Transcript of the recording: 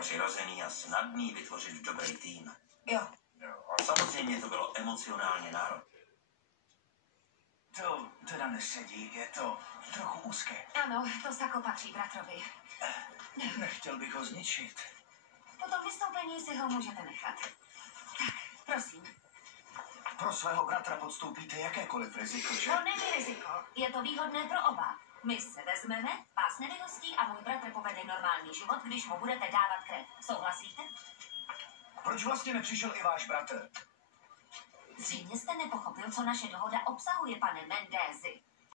přirozený a snadný vytvořit dobrý tým. Jo. A samozřejmě to bylo emocionálně náročné. To teda nesedí, je to trochu úzké. Ano, to sako patří bratrovi. Nechtěl bych ho zničit. Po tom vystoupení si ho můžete nechat. Tak, prosím. Pro svého bratra podstoupíte jakékoliv riziko, že? To není riziko, je to výhodné pro oba. My se vezmeme, vás nevyhostí a můj bratr povede normální život, když mu budete dávat krev. Souhlasíte? Proč vlastně nepřišel i váš bratr? Zřejmě jste nepochopil, co naše dohoda obsahuje, pane Mendézi.